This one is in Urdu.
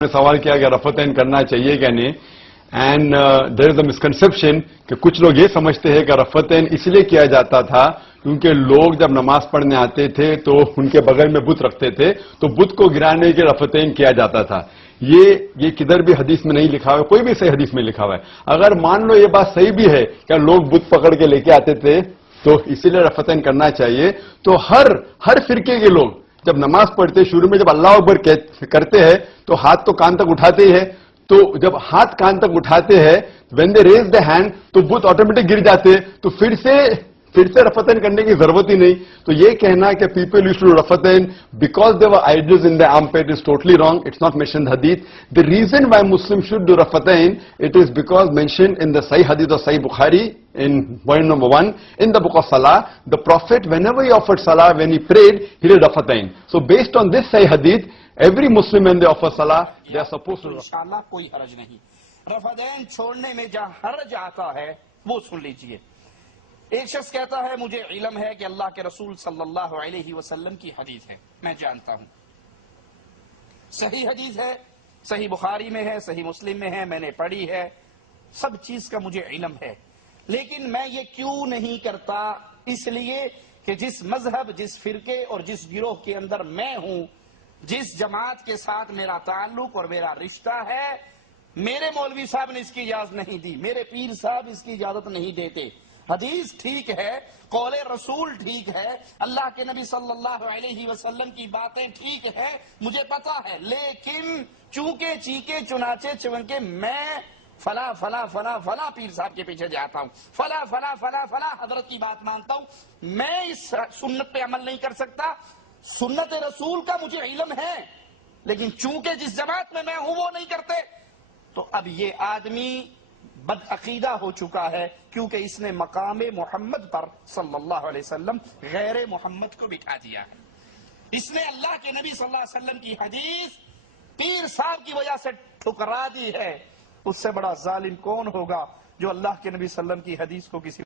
سوال کیا کہ رفعتین کرنا چاہیے کہ نہیں. And there is a misconception کہ کچھ لوگ یہ سمجھتے ہیں کہ رفعتین اس لیے کیا جاتا تھا کیونکہ لوگ جب نماز پڑھنے آتے تھے تو ان کے بغل میں بت رکھتے تھے تو بت کو گرانے کے رفعتین کیا جاتا تھا. یہ کدھر بھی حدیث میں نہیں لکھا ہوا ہے, کوئی بھی صحیح حدیث میں لکھا ہوا ہے. اگر مان لو یہ بات صحیح بھی ہے کہ لوگ بت پکڑ کے لے کے آتے تھے تو اسی لیے رفعتین کرنا چاہیے, تو ہر فرقے کے لوگ جب نماز پڑھتے شروع میں جب اللہ اکبر کرتے ہیں تو ہاتھ تو کان تک اٹھاتے ہی ہے, تو جب ہاتھ کان تک اٹھاتے ہیں when they raise the hand تو بت آٹومیٹک گر جاتے, تو پھر سے رفعتین کرنے کی ضرورت ہی نہیں. تو یہ کہنا کہ پیپل یوزڈ ٹو رفعتین because they were idols in the armpit is totally wrong. It's not mentioned in the hadith. The reason why Muslims should do raf'atayn, it is because mentioned in the Sahih hadith of Sahih Bukhari in point number 1 in the book of Salah. The Prophet whenever he offered Salah, when he prayed, he did raf'atayn. So based on this Sahih hadith, every Muslim when they offer Salah, they are supposed to inshallah کوئی حرج نہیں. رفعتین چھوڑنے میں جہاں حرج آتا ہے وہ سن لیجئے. ایک شخص کہتا ہے مجھے علم ہے کہ اللہ کے رسول صلی اللہ علیہ وسلم کی حدیث ہے, میں جانتا ہوں صحیح حدیث ہے, صحیح بخاری میں ہے, صحیح مسلم میں ہے, میں نے پڑھی ہے, سب چیز کا مجھے علم ہے, لیکن میں یہ کیوں نہیں کرتا؟ اس لیے کہ جس مذہب, جس فرقے اور جس گروہ کے اندر میں ہوں, جس جماعت کے ساتھ میرا تعلق اور میرا رشتہ ہے, میرے مولوی صاحب نے اس کی اجازت نہیں دی, میرے پیر صاحب اس کی اجازت نہیں دیتے. حدیث ٹھیک ہے, قول رسول ٹھیک ہے, اللہ کے نبی صلی اللہ علیہ وسلم کی باتیں ٹھیک ہے, مجھے پتا ہے, لیکن چونکہ چیکے چنانچے چونکہ میں فلا فلا فلا فلا پیر صاحب کے پیچھے جاتا ہوں, فلا فلا فلا فلا حضرت کی بات مانتا ہوں, میں اس سنت پہ عمل نہیں کر سکتا. سنت رسول کا مجھے علم ہے, لیکن چونکہ جس جماعت میں ہوں وہ نہیں کرتے, تو اب یہ آدمی بد عقیدہ ہو چکا ہے, کیونکہ اس نے مقام محمد پر صلی اللہ علیہ وسلم غیر محمد کو بٹھا دیا ہے. اس نے اللہ کے نبی صلی اللہ علیہ وسلم کی حدیث پیر صاحب کی وجہ سے ٹھکرا دی ہے. اس سے بڑا ظالم کون ہوگا جو اللہ کے نبی صلی اللہ علیہ وسلم کی حدیث کو کسی